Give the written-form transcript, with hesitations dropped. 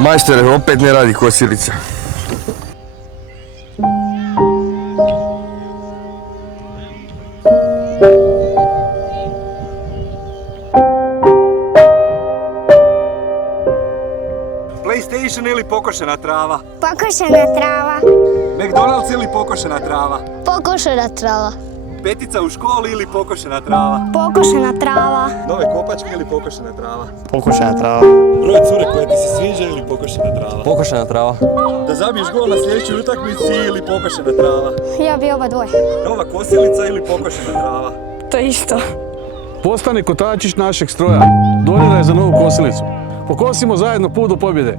Majstore, opet ne radi kosilica. PlayStation ili pokošena trava? Pokošena trava. McDonald's ili pokošena trava? Pokošena trava. Petica u školi ili pokošena trava? Pokošena trava. Nove kopačke ili pokošena trava? Pokošena trava. Broj cure koje ti se sviđa ili pokošena trava? Pokošena trava. Da zabiješ gol na sljedećoj utakmici ili pokošena trava? Ja bi oba dvoje. Nova kosilica ili pokošena trava? To je isto. Postani kotačić našeg stroja. Doniraj za novu kosilicu. Pokosimo zajedno put do pobjede.